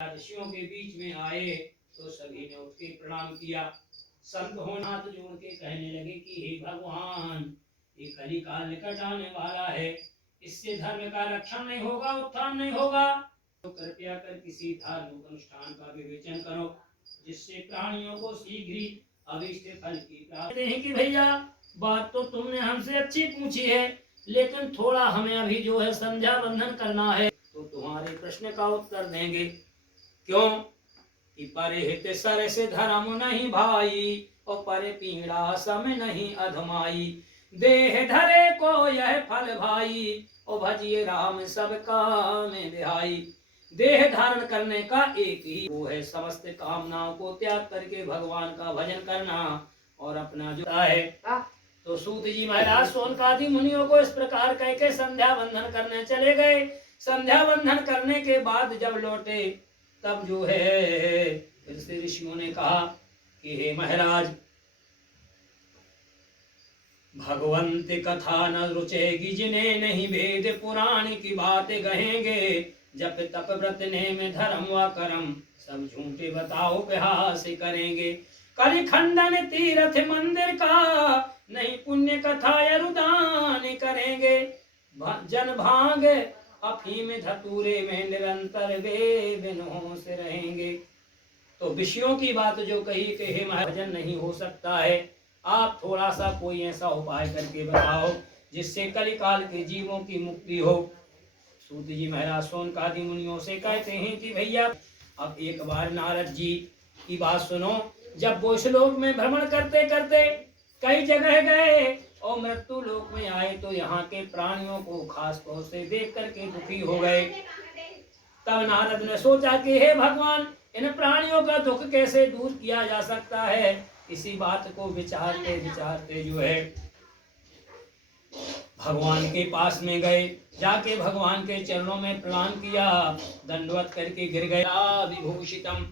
ऋषियों के बीच में आए तो सभी ने उठ के प्रणाम किया। संत हो हाथ जोड़ के कहने लगे कि हे भगवान, ये कलिकाल निकट आने वाला है, इससे धर्म का रक्षण नहीं होगा, उत्थान नहीं होगा, तो कृपया कर किसी धार्मिक अनुष्ठान का विवेचन करो जिससे प्राणियों को शीघ्र ही अभीष्ट फल की प्राप्ति है। कि भैया बात तो तुमने हमसे अच्छी पूछी है, लेकिन थोड़ा हमें अभी जो है संध्या बंधन करना है, तो तुम्हारे प्रश्न का उत्तर देंगे। क्यों कि परे हित सर से धर्म नहीं भाई, और परे पीड़ा सम नहीं अधमाई। देह धरे को यह फल भाई, और भजिए राम सब काम बिहाई। देह धारण करने का एक ही वो है समस्त कामनाओं को त्याग करके भगवान का भजन करना और अपना जो है। तो सूत जी महाराज शौनकादि मुनियों को इस प्रकार कह के संध्या बंधन करने चले गए। संध्या बंधन करने के बाद जब लौटे तब जो है फिर से ऋषियों ने कहा कि हे महाराज, भगवंत कथा न रुचेगी जिन्हें नहीं वेद पुराण की बातें कहेंगे। जब तप व्रत ने में धर्म व कर्म सब झूठे बताओ प्रयास करेंगे। कलि खंडन तीर्थ मंदिर का नहीं पुण्य कथा यरुदान करेंगे। जन भांग अफीम धतूरे में निरंतर वे बिनों से रहेंगे। तो विषयों की बात जो कही कि हे भजन नहीं हो सकता है, आप थोड़ा सा कोई ऐसा उपाय करके बताओ जिससे कलिकाल के जीवों की मुक्ति हो। सूत जी महाराज शौनकादि मुनियों से कहते हैं कि भैया अब एक बार नारद जी की बात सुनो। जब वो श्लोक में भ्रमण करते करते कई जगह गए और मृत्यु लोक में आए तो यहाँ के प्राणियों को खास तौर से देख करके दुखी हो गए। तब नारद ने सोचा कि हे भगवान, इन प्राणियों का दुख कैसे दूर किया जा सकता है। इसी बात को विचारते विचारते जो है भगवान के पास में गए। जाके भगवान के चरणों में प्रणाम किया, दंडवत करके गिर गया। विभूषितम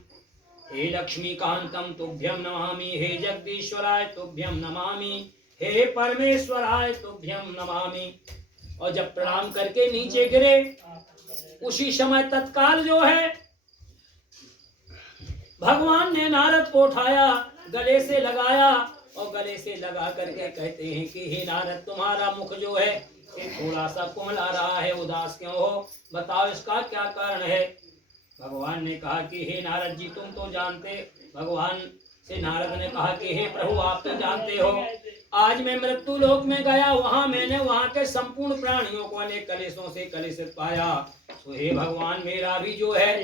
हे लक्ष्मीकांतम तुभ्यम नमामि, हे जगदीश्वराय तुभ्यम नमामि, हे परमेश्वराय तुभ्यम नमामि। और जब प्रणाम करके नीचे गिरे उसी समय तत्काल जो है भगवान ने नारद को उठाया, गले से लगाया और गले से लगा करके कहते हैं कि हे नारद, तुम्हारा मुख जो है ये थोड़ा सा कुमला रहा है, उदास क्यों हो, बताओ इसका क्या कारण है। भगवान ने कहा कि हे नारद जी, तुम तो जानते। भगवान से नारद ने कहा कि हे प्रभु, आप तो जानते हो आज मैं मृत्यु लोक में गया, वहां मैंने वहां के संपूर्ण प्राणियों को अनेक कलेशों से कलेशित पाया। तो हे भगवान, मेरा भी जो है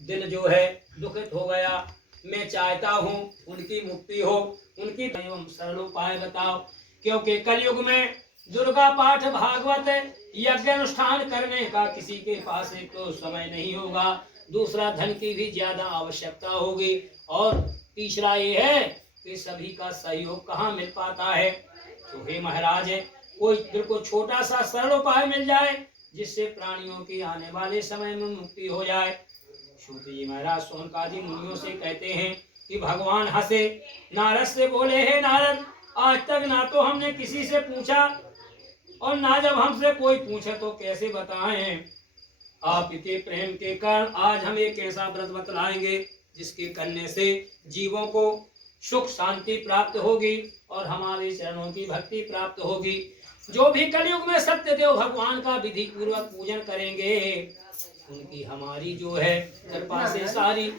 दिल जो है दुखित हो गया। मैं चाहता हूँ उनकी मुक्ति हो, उनकी एवं सरल उपाय बताओ। क्योंकि कलयुग में दुर्गा पाठ भागवत यज्ञ अनुष्ठान करने का किसी के पास एक तो समय नहीं होगा, दूसरा धन की भी ज्यादा आवश्यकता होगी, और तीसरा ये है कि सभी का सहयोग कहाँ मिल पाता है। तो हे महाराज, कोई बिल्कुल छोटा सा सरल उपाय मिल जाए जिससे प्राणियों की आने वाले समय में मुक्ति हो जाए। सूत जी महाराज शौनकादि मुनियों से कहते हैं कि भगवान हंसे, नारद से बोले, हे नारद, आज तक ना तो हमने किसी से पूछा और ना जब हमसे कोई पूछे तो कैसे बताएं। आपके प्रेम के कारण आज हम एक ऐसा व्रत बतलाएंगे जिसके करने से जीवों को सुख शांति प्राप्त होगी और हमारे चरणों की भक्ति प्राप्त होगी। जो भी कलयुग में सत्यदेव भगवान का विधि पूर्वक पूजन करेंगे उनकी हमारी जो है कृपा से सारी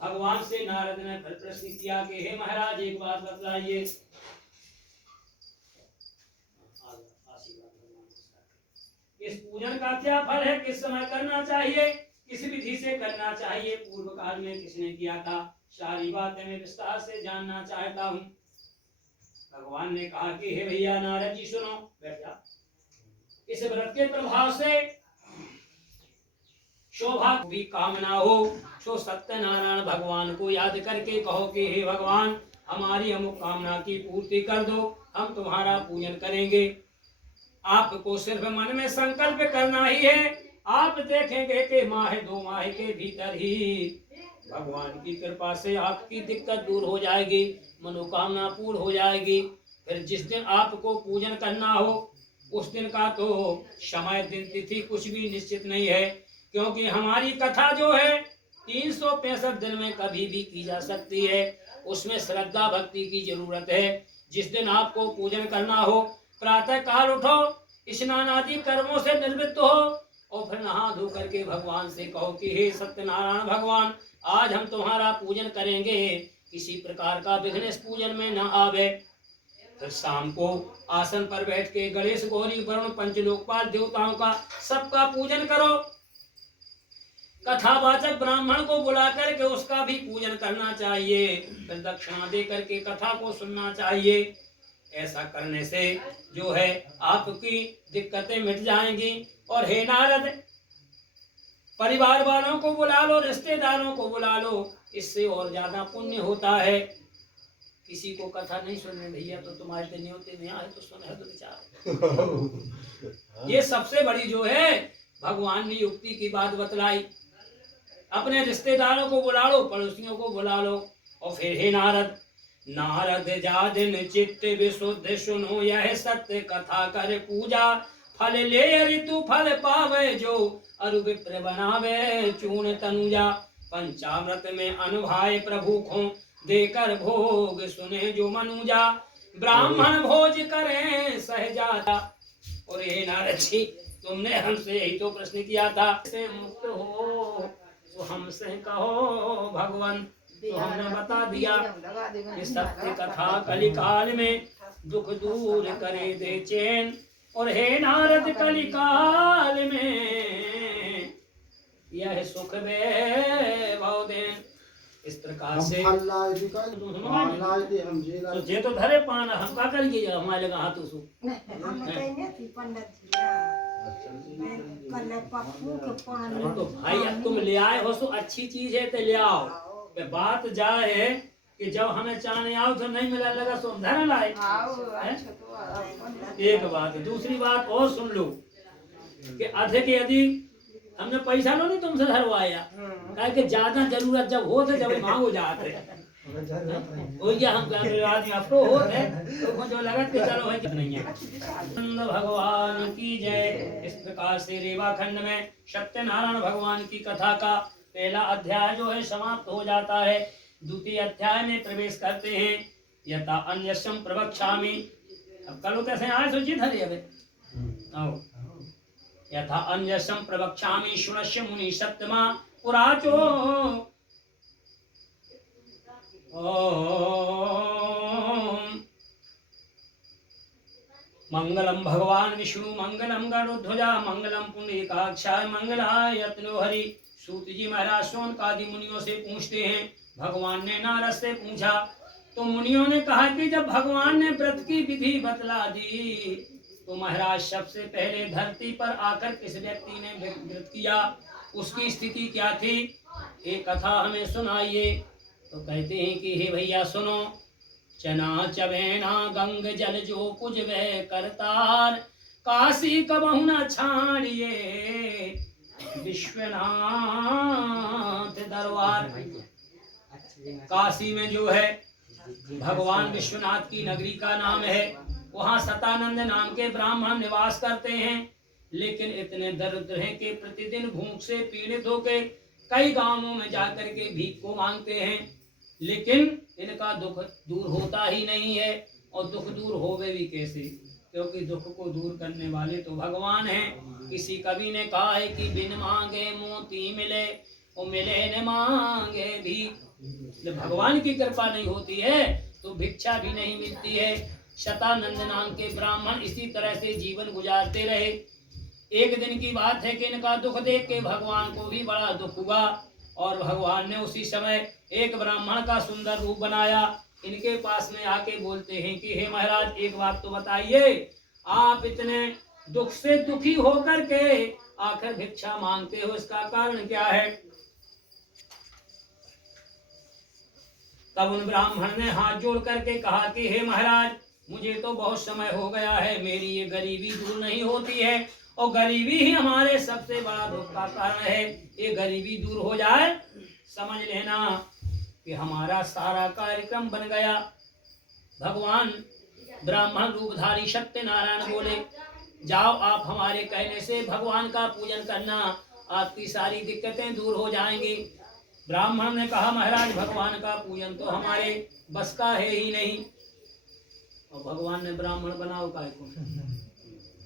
भगवान से नारद ने फिर प्रश्न किया कि हे महाराज, एक बात बतलाइए, इस पूजन का क्या फल है, किस समय करना चाहिए, किस विधि से करना चाहिए, पूर्व काल में किसने किया था, सारी बातें मैं विस्तार से जानना चाहता हूँ। भगवान ने कहा कि हे भैया नारद जी सुनो, बैठ जा। इस व्रत के प्रभाव से शोभा भी कामना हो तो सत्यनारायण भगवान को याद करके कहो कि हे भगवान, हमारी अमुक कामना की पूर्ति कर दो, हम तुम्हारा पूजन करेंगे। आपको सिर्फ मन में संकल्प करना ही है। आप देखेंगे कि माह 2 माह के भीतर ही भगवान की कृपा से आपकी दिक्कत दूर हो जाएगी, मनोकामना पूर्ण हो जाएगी। फिर जिस दिन आपको पूजन करना हो उस दिन का तो समय दिन तिथि कुछ भी निश्चित नहीं है, क्योंकि हमारी कथा जो है 365 दिन में कभी भी की जा सकती है। उसमें श्रद्धा भक्ति की जरूरत है। जिस दिन आपको पूजन करना हो, प्रातः काल उठो, स्नान आदि कर्मों से निर्वृत्त हो और फिर नहा धो करके भगवान से कहो कि हे सत्यनारायण भगवान, आज हम तुम्हारा पूजन करेंगे, किसी प्रकार का विघ्न इस पूजन में न आवे। फिर शाम को आसन पर बैठ के गणेश गौरी वरुण पंचलोकपाल देवताओं का सबका पूजन करो। कथावाचक ब्राह्मण को बुला करके उसका भी पूजन करना चाहिए। फिर दक्षिणा दे करके कथा को सुनना चाहिए। ऐसा करने से जो है आपकी दिक्कतें मिट जाएंगी। और हे नारद, परिवार वालों को बुला लो, रिश्तेदारों को बुला लो, इससे और ज्यादा पुण्य होता है। किसी को कथा नहीं सुनने भैया तो तुम्हारे दिन होते नहीं आए तो सुने तो विचार। ये सबसे बड़ी जो है भगवान ने युक्ति की बात बतलाई। अपने रिश्तेदारों को बुला लो, पड़ोसियों को बुला लो। और फिर हे नारद, नारद जा दिन चित्त विशुद्ध सुनो, यह सत्य कथा कर पूजा, फल ले ऋतु फल पावे, जो अरु विप्र बनावे चूर्ण तनुजा, पंचामृत में अनुभाय प्रभु खो, देकर भोग सुने जो मनुजा, ब्राह्मण भोज करें सहजादा। और हे नारद जी, तुमने हमसे यही तो प्रश्न किया था, से मुक्त हो तो हमसे कहो भगवान। तो हमने बता दिया कि सत्य कथा कलिकाल में दुख दूर करे दे चैन। और हे नारद, कलिकाल में यह सुख वैभव दे। इस प्रकार से तो जे तो धरे पान हम का करिए, हमारे लगा हाथ उसको तो भाई अब तुम ले आए हो सो अच्छी चीज है तो ले आओ। बात जाए कि जब हमें चाहने आओ तो नहीं मिला लगा सो धर लाए। एक बात। दूसरी बात और सुन लो कि अधिक यदि हमने पैसा लो नहीं तुमसे धरवाया, कहे कि ज्यादा जरूरत जब हो तो जब मांगो जाते हम आदमी आपको होते तो जो लगत के चलो है नहीं है। भगवान की जय। इस प्रकार से रेवा खंड में सत्यनारायण भगवान की कथा का पहला अध्याय जो है समाप्त हो जाता है। द्वितीय अध्याय में प्रवेश करते हैं। यथा अन्यस्यम प्रवक्ष्यामि। अब कल कैसे आए सुचित हरे अबे आओ। यथा अन्यस्यम प्रवक्ष्यामि शृणस्य मुनि सत्तमा पुराचो। मंगलम भगवान विष्णु मंगलम गरुध्वजा मंगलम पुंडरीकाक्षाय मंगलाय यत्नो हरि। सूत जी महाराज शौनकादि मुनियों से पूछते हैं, भगवान ने नारद से पूछा तो मुनियों ने कहा कि जब भगवान ने व्रत की विधि बतला दी तो महाराज सबसे पहले धरती पर आकर किस व्यक्ति ने व्रत किया, उसकी स्थिति क्या थी, एक कथा हमें सुनाइए। तो कहते हैं कि हे भैया सुनो। चना चबेना गंग जल जो कुछ वह करतार, काशी कबहु न छाड़िए विश्वनाथ दरबार। काशी में जो है भगवान विश्वनाथ की नगरी का नाम है। वहाँ सतानंद नाम के ब्राह्मण निवास करते हैं, लेकिन इतने दरिद्र हैं कि प्रतिदिन भूख से पीड़ित होकर कई गांवों में जाकर के भीख को मांगते हैं, लेकिन इनका दुख दूर होता ही नहीं है। और दुख दूर होवे भी कैसे, क्योंकि दुख को दूर करने वाले तो भगवान हैं। किसी कवि ने कहा है कि बिन मांगे मोती मिले, वो मिले न मांगे भी। जब भगवान की कृपा नहीं होती है तो भिक्षा भी नहीं मिलती है। शतानंद नाम के ब्राह्मण इसी तरह से जीवन गुजारते रहे। एक दिन की बात है कि इनका दुख देख के भगवान को भी बड़ा दुख हुआ और भगवान ने उसी समय एक ब्राह्मण का सुंदर रूप बनाया। इनके पास में आके बोलते हैं कि हे महाराज, एक बात तो बताइए, आप इतने दुख से दुखी होकर के आखिर भिक्षा मांगते हो, इसका कारण क्या है। तब उन ब्राह्मण ने हाथ जोड़ करके कहा कि हे महाराज, मुझे तो बहुत समय हो गया है, मेरी ये गरीबी दूर नहीं होती है और गरीबी ही हमारे सबसे बड़ा दुख का कारण है। ये गरीबी दूर हो जाए, समझ लेना कि हमारा सारा कार्यक्रम बन गया। भगवान ब्राह्मण रूपधारी सत्यनारायण बोले, जाओ आप हमारे कहने से भगवान का पूजन करना, आपकी सारी दिक्कतें दूर हो जाएंगी। ब्राह्मण ने कहा महाराज भगवान का पूजन तो हमारे बस का है ही नहीं, और भगवान ने ब्राह्मण बनाओ काय को,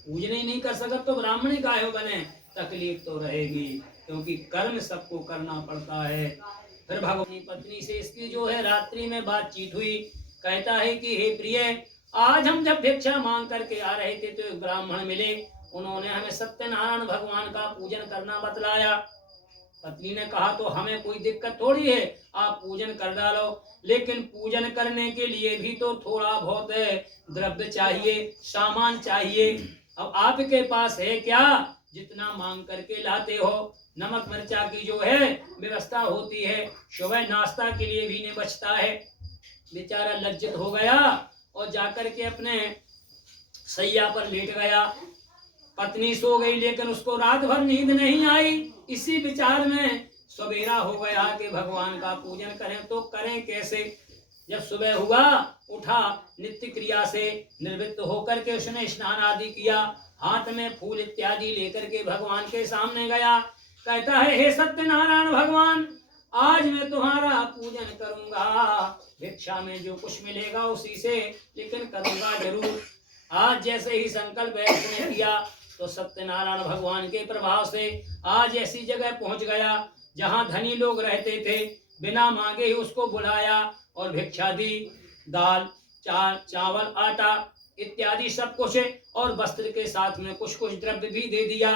पूजन ही नहीं कर सकता तो ब्राह्मण ही काहे बने, तकलीफ तो रहेगी, क्योंकि कर्म सबको करना पड़ता है। फिर भगवान की पत्नी से इसकी जो है रात्रि में बातचीत हुई। कहता है कि हे प्रिय, आज हम जब भिक्षा मांग करके आ रहे थे तो एक ब्राह्मण मिले, उन्होंने हमें सत्यनारायण भगवान का पूजन करना बतलाया। पत्नी ने कहा तो हमें कोई दिक्कत थोड़ी है, आप पूजन कर डालो, लेकिन पूजन करने के लिए भी तो थोड़ा बहुत द्रव्य चाहिए, सामान चाहिए। अब आपके पास है क्या, जितना मांग करके लाते हो? नमक मिर्चा की जो है व्यवस्था होती है, सुबह नाश्ता के लिए भी नहीं बचता है। बेचारा लज्जित हो गया और जाकर के अपने सैया पर लेट गया। पत्नी सो गई, लेकिन उसको रात भर नींद नहीं आई। इसी विचार में सवेरा हो गया कि भगवान का पूजन करें तो करें कैसे। जब सुबह हुआ, उठा, नित्य क्रिया से निवृत्त होकर के उसने स्नान आदि किया, हाथ में फूल इत्यादि लेकर के भगवान के सामने गया। कहता है हे सत्यनारायण भगवान, आज मैं तुम्हारा पूजन करूंगा, भिक्षा में जो कुछ मिलेगा उसी से, लेकिन करूंगा जरूर। आज जैसे ही संकल्प उसने किया तो सत्यनारायण भगवान के प्रभाव से आज ऐसी जगह पहुंच गया जहां धनी लोग रहते थे। बिना मांगे ही उसको बुलाया और भिक्षा दी, दाल चावल आटा इत्यादि सब कुछ, और वस्त्र के साथ में कुछ कुछ द्रव्य भी दे दिया।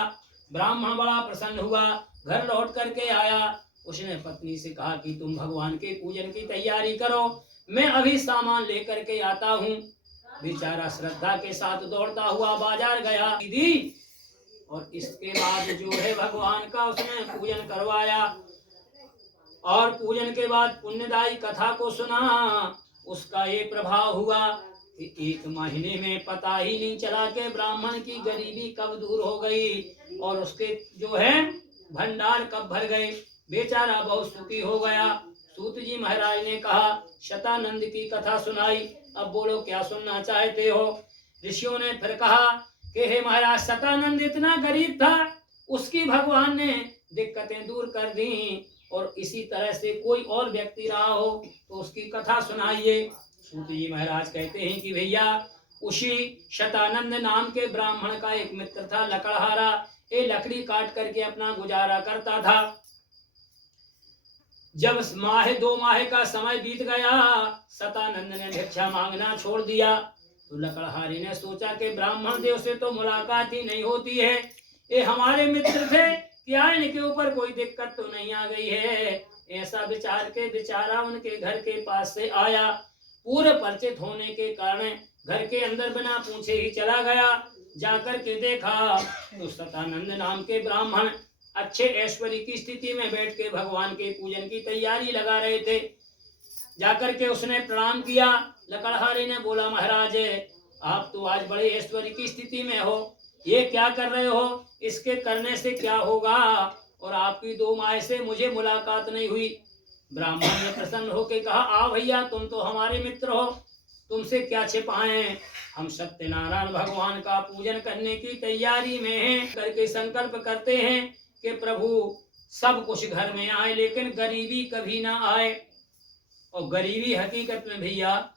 ब्राह्मण बड़ा प्रसन्न हुआ, घर लौट करके आया। उसने पत्नी से कहा कि तुम भगवान के पूजन की तैयारी करो, मैं अभी सामान लेकर के आता हूँ। बेचारा श्रद्धा के साथ दौड़ता हुआ बाजार गया दीदी, और इसके बाद जो है भगवान का उसने पूजन करवाया, और पूजन के बाद पुण्यदायी कथा को सुना। उसका ये प्रभाव हुआ कि एक महीने में पता ही नहीं चला कि ब्राह्मण की गरीबी कब दूर हो गई और उसके जो है भंडार कब भर गए। बेचारा बहुत सुखी हो गया। सूत जी महाराज ने कहा, शतानंद की कथा सुनाई, अब बोलो क्या सुनना चाहते हो। ऋषियों ने फिर कहा कि हे महाराज, शतानंद इतना गरीब था, उसकी भगवान ने दिक्कतें दूर कर दी, और इसी तरह से कोई और व्यक्ति रहा हो तो उसकी कथा सुनाइए। सूत जी महाराज कहते हैं कि भैया, उसी शतानंद नाम के ब्राह्मण का एक मित्र था लकड़हारा, ये लकड़ी काट करके अपना गुजारा करता था। जब माह 2 माह का समय बीत गया, शतानंद ने भिक्षा मांगना छोड़ दिया। तो लकड़हारी ने सोचा कि ब्राह्मण देव से तो मुलाकात ही नहीं होती है, ये हमारे मित्र थे, क्या इनके ऊपर कोई दिक्कत तो नहीं आ गई है। ऐसा विचार के बेचारा उनके घर के पास से आया। पूर्व परिचित होने के कारण घर के अंदर बिना पूछे ही चला गया। जाकर के देखा तो शतानंद नाम के ब्राह्मण अच्छे ऐश्वर्य की स्थिति में बैठ के भगवान के पूजन की तैयारी लगा रहे थे। जाकर के उसने प्रणाम किया। लकड़हारी ने बोला, महाराज आप तो आज बड़े ऐश्वर्य की स्थिति में हो, ये क्या कर रहे हो, इसके करने से क्या होगा, और आपकी 2 माह से मुझे मुलाकात नहीं हुई। ब्राह्मण ने प्रसन्न होकर कहा, आ भैया, तुम तो हमारे मित्र हो, तुमसे क्या छिपाएं, हम सत्यनारायण भगवान का पूजन करने की तैयारी में हैं, करके संकल्प करते हैं कि प्रभु सब कुछ घर में आए, लेकिन गरीबी कभी ना आए। और गरीबी हकीकत में भैया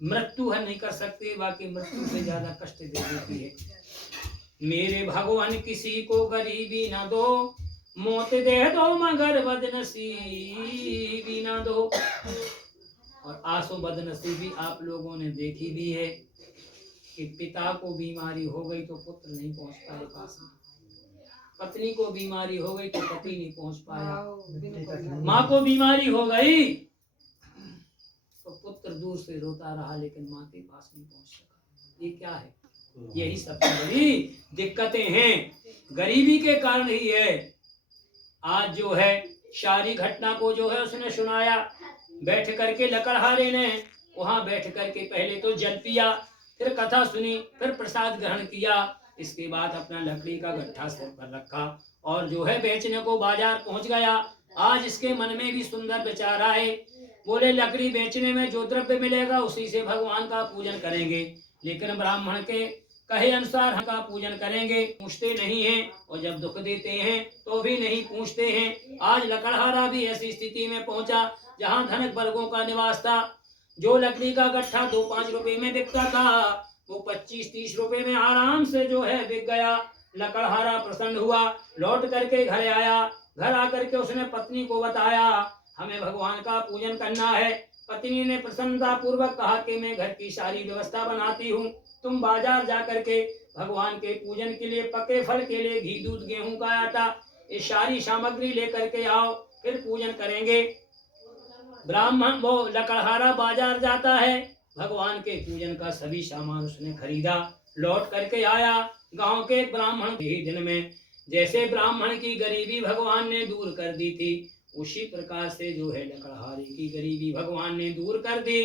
मृत्यु है नहीं कर सकते, बाकी मृत्यु से ज्यादा कष्ट दे देती है। मेरे भगवान किसी को गरीबी ना दो, मौत दे दो मगर बदनसीबी ना दो। और आंसू बदनसीबी आप लोगों ने देखी भी है कि पिता को बीमारी हो गई तो पुत्र नहीं पहुंच पाए पास में, पत्नी को बीमारी हो गई तो पति नहीं पहुंच पाया, माँ को बीमारी हो गई तो पुत्र दूर से रोता रहा लेकिन माँ के पास नहीं पहुंच सका। ये क्या है? यही सबसे बड़ी दिक्कतें हैं, गरीबी के कारण ही है। आज जो है सारी घटना को जो है उसने सुनाया। बैठ करके लकड़हारे ने वहां बैठ करके पहले तो जल पिया, फिर कथा सुनी, फिर प्रसाद ग्रहण किया। इसके बाद अपना लकड़ी का गट्ठा सिर पर रखा और जो है बेचने को बाजार पहुंच गया। आज इसके मन में भी सुंदर विचार आए। बोले, लकड़ी बेचने में जो द्रव्य मिलेगा उसी से भगवान का पूजन करेंगे। लेकिन ब्राह्मण के कहे अनुसार हम का पूजन करेंगे, पूछते नहीं हैं, और जब दुख देते हैं तो भी नहीं पूछते हैं। आज लकड़हारा भी ऐसी स्थिति में पहुंचा जहां धनिक वर्गों का निवास था। जो लकड़ी का गट्ठा 2-5 रुपए में बिकता था, वो 25-30 रुपए में आराम से जो है बिक गया। लकड़हारा प्रसन्न हुआ, लौट करके घर आया। घर आकर के उसने पत्नी को बताया, हमें भगवान का पूजन करना है। पत्नी ने प्रसन्नता पूर्वक कहा कि मैं घर की सारी व्यवस्था बनाती हूँ, तुम बाजार जा करके भगवान के पूजन के लिए पके फल के लिए घी, दूध, गेहूं का आटा, ये सारी सामग्री लेकर के आओ, फिर पूजन करेंगे। ब्राह्मण वो लकड़हारा बाजार जाता है, भगवान के पूजन का सभी सामान उसने खरीदा, लौट करके आया। गांव के ब्राह्मण ही दिन में जैसे ब्राह्मण की गरीबी भगवान ने दूर कर दी थी, उसी प्रकार से जो है लकड़हारे की गरीबी भगवान ने दूर कर दी।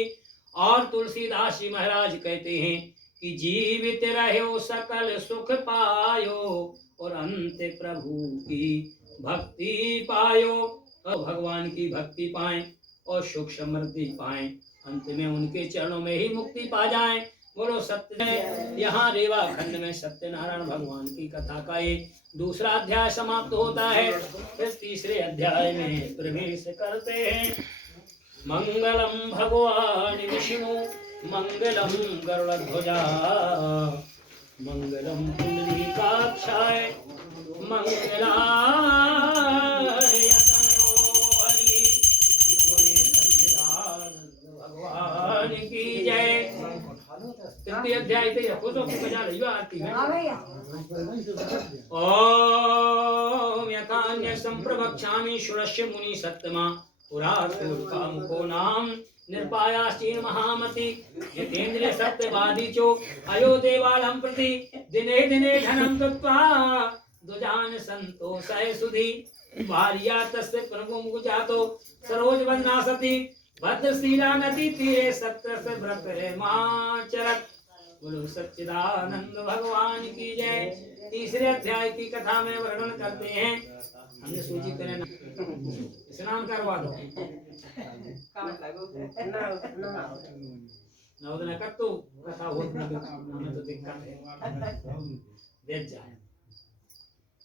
और तुलसीदास जी महाराज कहते हैं कि जीवित रहो सकल सुख पायो, और अंत प्रभु की भक्ति पायो। और भगवान की भक्ति पाएं और सुख समृद्धि पाएं, अंत में उनके चरणों में ही मुक्ति पा जाएं। बोलो सत्य। यहाँ रेवा खंड में सत्यनारायण भगवान की कथा का ये दूसरा अध्याय समाप्त होता है। फिर तीसरे अध्याय में प्रवेश करते हैं। मंगलम भगवान विष्णु मंगलम गरुड़ध्वजा मंगलम पुंडरीकाक्षाय मंगलाय भगवान की जय। तृतीय अध्याय से खुदों को बजा रही आरती है। ओम यथान्य संप्रवक्ष्यामि शूरस्य मुनि सत्तमा पुरातुर्कामुको नाम निर्पायाश्चीन महामति यतेन्द्रिय सत्यवादी चो अयो देवालम प्रति दिने दिने धनम दत्त्वा दुजान संतोषय सुधि भार्या तस्य प्रभुं जातो सरोज वदनासति भद्रशीला नदी तीरे सत्य से व्रत है माचरत। बोलो सच्चिदानंद भगवान की जय। तीसरे अध्याय की कथा में वर्णन करते हैं। हमने सूची करें स्नान करवा दो नवदन कर तो कथा होती हमें तो दिक्कत है देख जाए।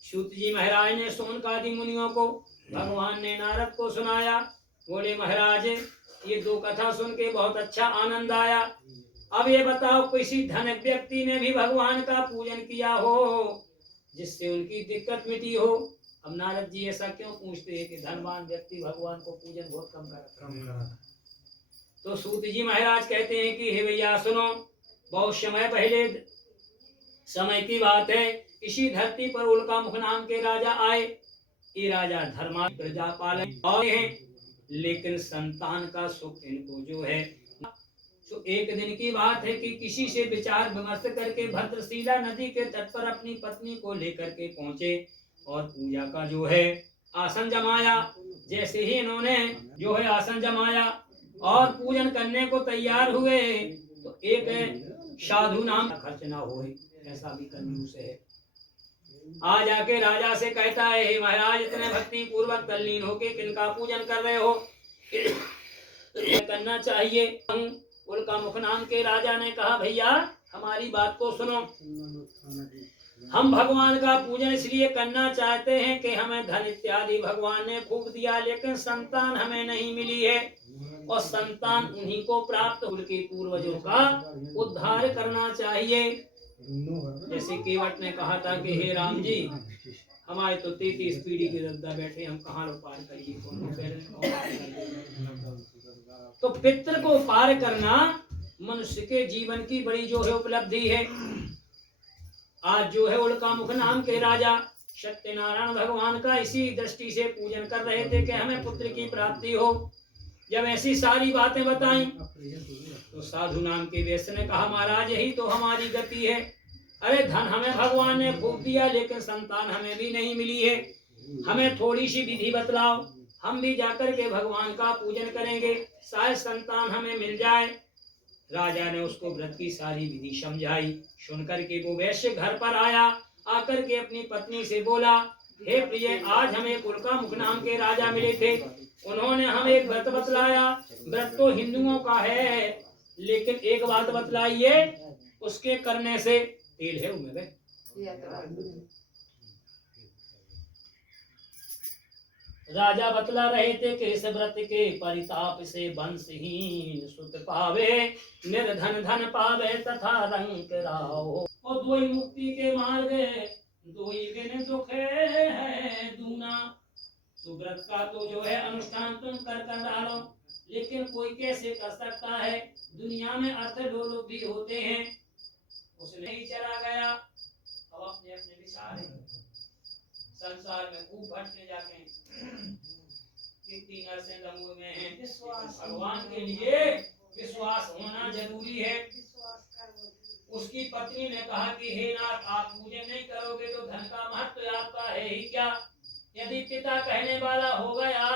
सूत जी महाराज ने सोनकादि मुनियों को भगवान ने नारद को सुनाया। बोले महाराज ये दो कथा सुन के बहुत अच्छा आनंद आया। अब ये बताओ किसी धनिक व्यक्ति ने भी भगवान का पूजन किया हो जिससे उनकी दिक्कत मिटी हो। अब नारद जी ऐसा क्यों पूछते हैं कि धनवान व्यक्ति भगवान को पूजन बहुत कम करता। तो सूत जी महाराज कहते हैं कि हे भैया सुनो, बहुत समय पहले समय की बात है, इसी धरती पर उल्कामुख नाम के राजा आए। ये राजा धर्मा प्रजा पालन और हैं, लेकिन संतान का सुख इनको जो है। तो एक दिन की बात है कि किसी से विचार विमर्श करके भद्रशीला नदी के तट पर अपनी पत्नी को लेकर के पहुंचे और पूजा का जो है आसन जमाया। जैसे ही इन्होंने जो है आसन जमाया और पूजन करने को तैयार हुए तो एक साधु नाम खर्च ना होए ऐसा भी कंजूस है आ जाके राजा से कहता है, हे महाराज इतने भक्ति पूर्वक तल्लीन होके किनका पूजन कर रहे हो, करना चाहिए। उल्कामुख नाम के राजा ने कहा, भैया हमारी बात को सुनो, हम भगवान का पूजन इसलिए करना चाहते हैं कि हमें धन इत्यादि भगवान ने खूब दिया, लेकिन संतान हमें नहीं मिली है और संतान उन्हीं को प्राप्त उनके पूर्वजों का उद्धार करना चाहिए। जैसे केवट ने कहा था कि हे राम जी हमारे तो 33 पीढ़ी के दर्दा बैठे, हम कहाँ पार करिए। तो पितृ को पार करना मनुष्य के जीवन की बड़ी जो है उपलब्धि है। आज जो है उल्कामुख नाम के राजा सत्यनारायण भगवान का इसी दृष्टि से पूजन कर रहे थे कि हमें पुत्र की प्राप्ति हो। जब ऐसी सारी बातें बताई तो साधु नाम के वैश्य ने कहा, महाराज यही तो हमारी गति है। अरे धन हमें भगवान ने खूब दिया, लेकिन संतान हमें भी नहीं मिली है। हमें थोड़ी सी विधि बतलाओ, हम भी जाकर के भगवान का पूजन करेंगे, शायद संतान हमें मिल जाए। राजा ने उसको व्रत की सारी विधि समझाई। सुनकर के वो वैश्य घर पर आया, आकर के अपनी पत्नी से बोला, हे प्रिय, आज हमें उल्कामुख नाम के राजा मिले थे, उन्होंने हमें एक व्रत बतलाया। व्रत तो हिंदुओं का है, लेकिन एक बात बतलाइए, उसके करने से तेल है उनमें गए। राजा बतला रहे थे कि इस व्रत के परिताप से वंशहीन सुत पावे, निर्धन धन पावे तथा रंग राव। और दो ही मुक्ति के मार्ग, दो ही बिन दुख है दूना। सुव्रत का तो जो है अनुष्ठान तुम कर डालो, लेकिन कोई कैसे कर सकता है? दुनिया में अर्थ लोलुप भी होते हैं। उसने ही चला गया। अब अपने अपने विचार संसार में खूब भटके जाके कितनी नरसें दमुए में हैं। भगवान के लिए विश्वास होना जरूरी है। उसकी पत्नी ने कहा कि हे नाथ, आप पूजन नहीं करोगे तो धन का महत्व आपका है ही क्या? यदि पिता कहने वाला हो गया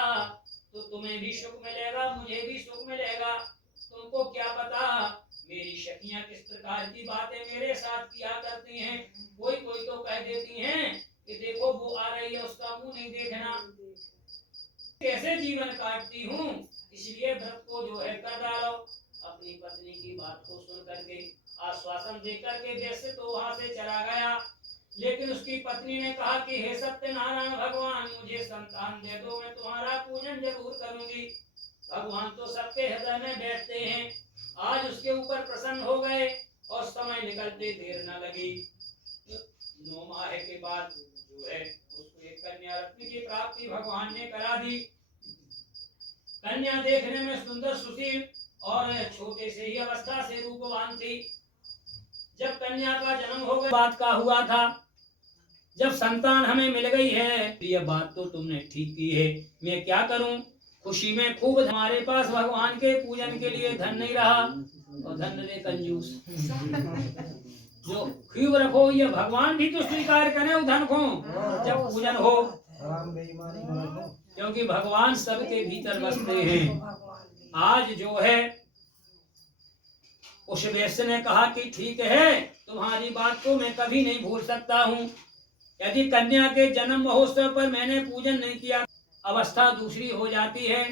तो तुम्हें भी सुख मिलेगा, मुझे भी सुख मिलेगा। तुमको क्या पता मेरी सखियां किस प्रकार की बातें मेरे साथ किया करती हैं। कोई कोई तो कह देती हैं कि देखो वो आ रही है, उसका मुंह नहीं देखना। कैसे जीवन काटती हूँ, इसलिए व्रत को जो है कर डालो। अपनी पत्नी की बात को सुन करके आश्वासन दे करके वैसे तो वहां से चला गया, लेकिन उसकी पत्नी ने कहा कि हे सत्यनारायण भगवान, मुझे संतान दे दो, मैं तुम्हारा पूजन जरूर करूंगी। भगवान तो सबके हृदय में बैठते हैं। आज उसके ऊपर प्रसन्न हो गए और समय निकलते देर न लगी। 9 माह के बाद जो है उसको एक कन्या रत्न की प्राप्ति भगवान ने करा दी। कन्या देखने में सुंदर सुशील और छोटे से ही अवस्था से रूपवान थी। जब कन्या का जन्म हो गया, बात का हुआ था, जब संतान हमें मिल गई है, यह बात तो तुमने ठीक की है, मैं क्या करूं? खुशी में खूब, हमारे पास भगवान के पूजन के लिए धन नहीं रहा, और धन दे कंजूस। जो खूब रखो, ये भगवान भी तो स्वीकार करे उस धन को जब पूजन हो, क्योंकि भगवान सबके भीतर बसते हैं। आज जो है उस वैश्य ने कहा कि ठीक है, तुम्हारी बात को मैं कभी नहीं भूल सकता हूँ। यदि कन्या के जन्म महोत्सव पर मैंने पूजन नहीं किया, अवस्था दूसरी हो जाती है।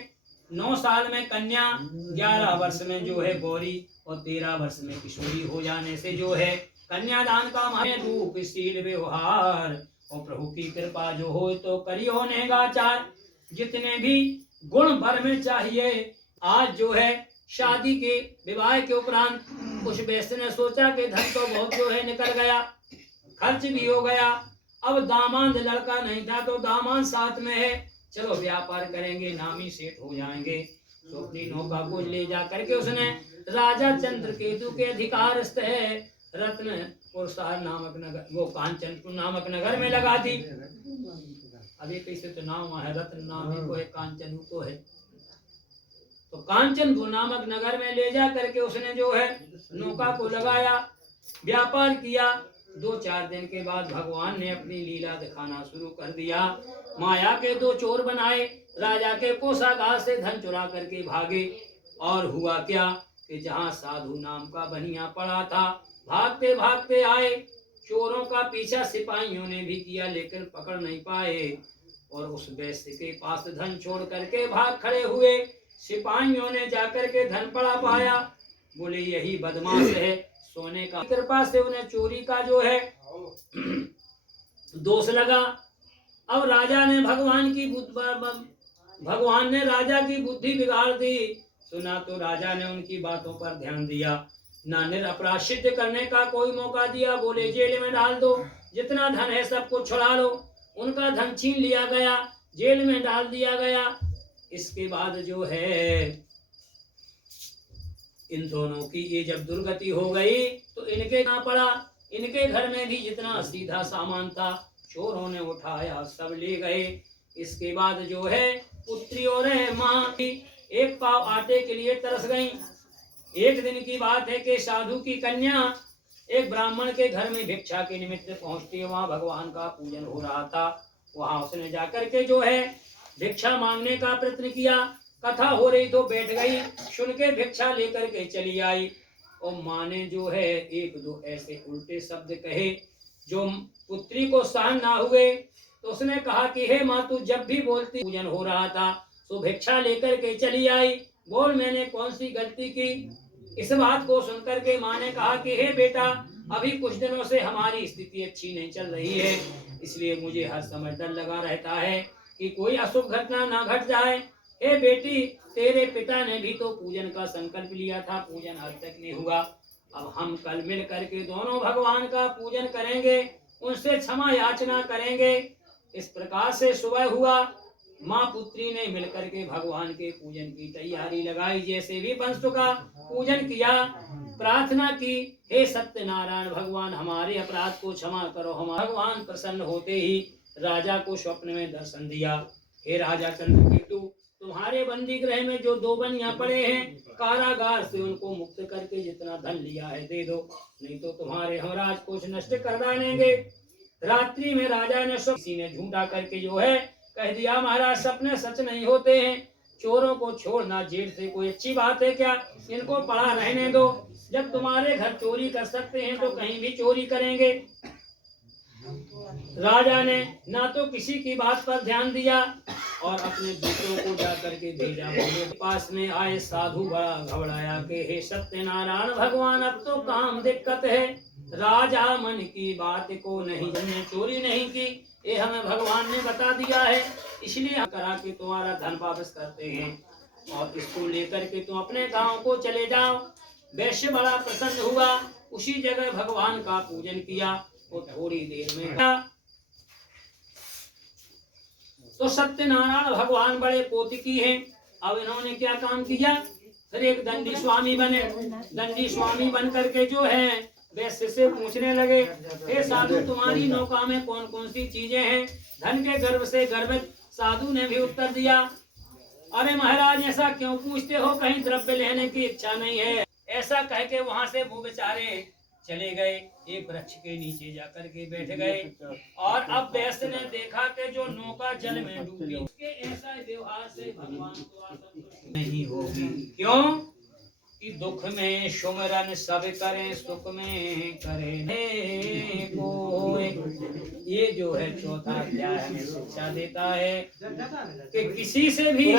9 साल में कन्या, 11 वर्ष में जो है गौरी, और 13 वर्ष में किशोरी हो जाने से जो है कन्यादान का रूप शील व्यवहार, और प्रभु की कृपा जो हो तो करियो नेगाचार। जितने भी गुण भर में चाहिए। आज जो है शादी के विवाह के उपरांत उस वैश्य ने सोचा कि धन तो बहुत जो है निकल गया, खर्च भी हो गया। अब दामाद लड़का नहीं था तो दामाद साथ में है, चलो व्यापार करेंगे, नामी सेठ हो जाएंगे। तो अपनी नौका को ले जा करके उसने राजा चंद्रकेतु के अधिकारस्थ है रत्न पुरसार नामक नगर, वो कांचनपुर नामक नगर में लगा दी। अभी कैसे तो नाम है, रत्न नाम ही को है, कांचन को है। तो कांचनपुर नामक नगर में ले जा करके उसने जो है नौका को लगाया, व्यापार किया। 2-4 दिन के बाद भगवान ने अपनी लीला दिखाना शुरू कर दिया। माया के 2 चोर बनाए, राजा के कोषागार से धन चुरा करके भागे। और हुआ क्या कि जहाँ साधु नाम का बनिया पड़ा था, भागते भागते आए। चोरों का पीछा सिपाहियों ने भी किया, लेकिन पकड़ नहीं पाए। और उस वैश्य के पास धन छोड़ करके भाग खड़े हुए। सिपाहियों ने जाकर के धन पड़ा पाया, बोले यही बदमाश है। सोने का कृपा से उन्हें चोरी का जो है दोष लगा। अब राजा ने भगवान ने राजा की बुद्धि बिगाड़ दी। सुना तो राजा ने उनकी बातों पर ध्यान दिया, ना निरपराध करने का कोई मौका दिया। बोले जेल में डाल दो, जितना धन है सबको छुड़ा लो। उनका धन छीन लिया गया, जेल में डाल दिया गया। इसके बाद जो है इन दोनों की ये जब दुर्गति हो गई तो इनके ना पड़ा। इनके घर में भी जितना सीधा सामान था चोरों ने उठाया, सब ले गए। इसके बाद जो है पुत्री और माँ की एक पाव आटे के लिए तरस गई। एक दिन की बात है कि साधु की कन्या एक ब्राह्मण के घर में भिक्षा के निमित्त पहुंचती है। वहां भगवान का पूजन हो रहा था। वहां उसने जाकर के जो है भिक्षा मांगने का प्रयत्न किया। कथा हो रही तो बैठ गई, सुन के भिक्षा लेकर के चली आई। और माँ ने जो है 1-2 ऐसे उल्टे शब्द कहे जो पुत्री को सहन ना हुए। तो उसने कहा कि हे माँ, तू जब भी बोलती, पूजन हो रहा था तो भिक्षा लेकर के चली आई, बोल मैंने कौन सी गलती की। इस बात को सुनकर के माँ ने कहा कि हे बेटा, अभी कुछ दिनों से हमारी स्थिति अच्छी नहीं चल रही है, इसलिए मुझे हर समय डर लगा रहता है कि कोई अशुभ घटना ना घट जाए। हे बेटी, तेरे पिता ने भी तो पूजन का संकल्प लिया था, पूजन आज तक नहीं हुआ। अब हम कल मिल करके दोनों भगवान का पूजन करेंगे, उनसे क्षमा याचना करेंगे। इस प्रकार से सुबह हुआ, माँ पुत्री ने मिलकर के भगवान के पूजन की तैयारी लगाई। जैसे भी वंश का पूजन किया, प्रार्थना की, हे सत्यनारायण भगवान हमारे अपराध को क्षमा करो। हमारे भगवान प्रसन्न होते ही राजा को स्वप्न में दर्शन दिया। हे राजा चंद्रकेतु, तुम्हारे बंदी गृह में जो 2 बनिया पड़े हैं, कारागार से उनको मुक्त करके जितना धन लिया है दे दो, नहीं तो तुम्हारे हम राजकोष नष्ट कर डालेंगे। रात्रि में राजा ने किसी ने झूठा करके जो है कह दिया, महाराज सपने सच नहीं होते हैं, चोरों को छोड़ना जेल से कोई अच्छी बात है क्या, इनको पड़ा रहने दो। जब तुम्हारे घर चोरी कर सकते हैं तो कहीं भी चोरी करेंगे। राजा ने ना तो किसी की बात पर ध्यान दिया और अपने दूतों को जाकर के भेजा। पास में आए साधु बड़ा घबराया कि हे सत्यनारायण भगवान, अब तो काम दिक्कत है। राजा मन की बात को नहीं, हमने चोरी नहीं की, ये हमें भगवान ने बता दिया है, इसलिए हम करा के तुम्हारा धन वापस करते हैं और इसको लेकर के तुम अपने गांव को चले जाओ। वैश्य बड़ा प्रसन्न हुआ, उसी जगह भगवान का पूजन किया। वो थोड़ी देर में तो सत्यनारायण भगवान बड़े कोतिकी हैं। अब इन्होंने क्या काम किया, फिर एक दंडी स्वामी बने। दंडी स्वामी बन करके जो है वैश्य से पूछने लगे, हे साधु तुम्हारी नौका में कौन कौन सी चीजें हैं। धन के गर्व से गर्वित साधु ने भी उत्तर दिया, अरे महाराज ऐसा क्यों पूछते हो, कहीं द्रव्य लेने की इच्छा नहीं है। ऐसा कह के वहां से वो बेचारे चले गए, एक वृक्ष के नीचे जाकर के बैठ गए। और अब वैश्य ने देखा कि जो नौका जल में डूबी, उसके ऐसा व्यवहार से भगवान को असंतुष्टि नहीं होगी। क्यों कि दुख में सुमरन सब करें, सुख में करें कोई। ये जो है चौथा अध्याय हमें शिक्षा देता है कि किसी से भी